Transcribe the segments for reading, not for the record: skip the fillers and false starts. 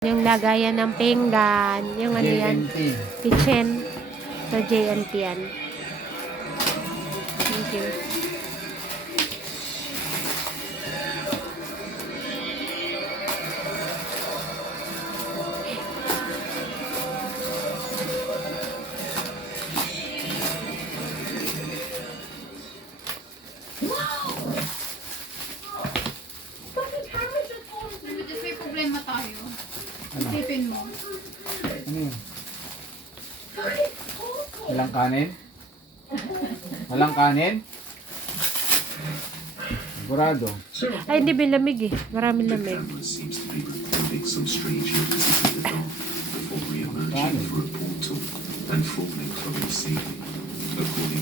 Yung lagayan ng pinggan, yung ano yan, kitchen sa JNT yan. Thank you. May problema tayo. Isipin mo. Ano yun? Walang kanin? Walang kanin? Sigurado. Ay, hindi lamig eh. Maraming lamig.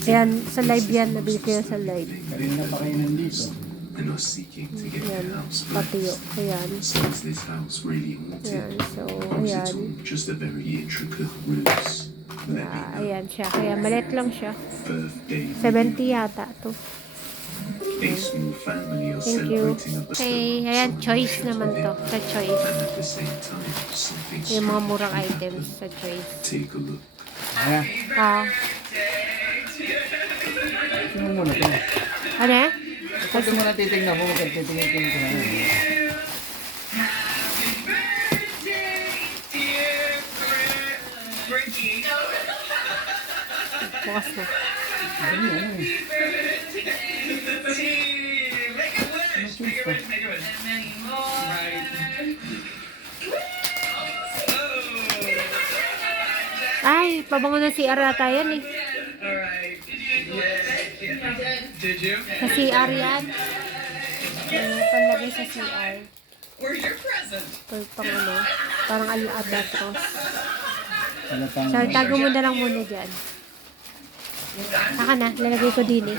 Ayan, sa live yan. Nabili ko yan sa live. Kanina pa kayo nandito. Ayan, patio. Ayan. Ayan, so, ayan. Ayan siya. Kaya maliit lang siya. 70 yata to. Thank you. Okay, ayan, choice naman to. Sa choice. Yung mga murang items sa choice. Ayan. Ah, Sino muna ito? ano eh? Pag mo na titignan mo, huwag titingin ko na. Bukas na. Ano yun? Ay, pabango ng CR ata yan eh. Sa CR yan. Palagay sa CR. Where's your present? Pang ano, parang albatros. Wala pang... So, tago mo na lang muna dyan. Saka na, lalagay ko din eh.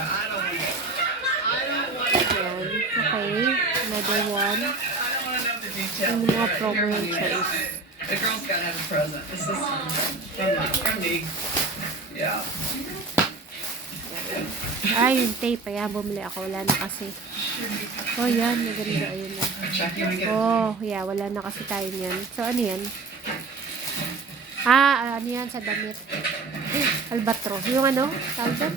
Ayan, okay. Another one. I don't want to know the details. Yung mga promo yung choice. The girl's gotta have a present. This is from me. Yeah. Ay, yung tape. Ayan, bumili ako. Wala na kasi. Oh, yan. Maganda. Ayun na. Checking again. Oh, yeah. Wala na kasi tayo niyan. So, ano yan? Ah, ano yan sa damit. Albatros. Yung ano? Tawag doon?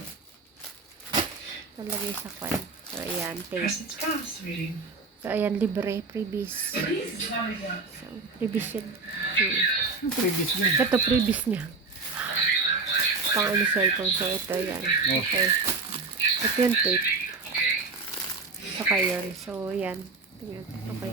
Talagay sa kwan. So, ayan. Tape. Present's fast, sweetie. So, ayan. Libre. Freebies. So, freebies yun. Previous yun. Ito, freebies niya. Pang ano cellphone. So, ito yan. Okay. Ito yung tape. Saka yun. So, yan. Tingnan. Okay.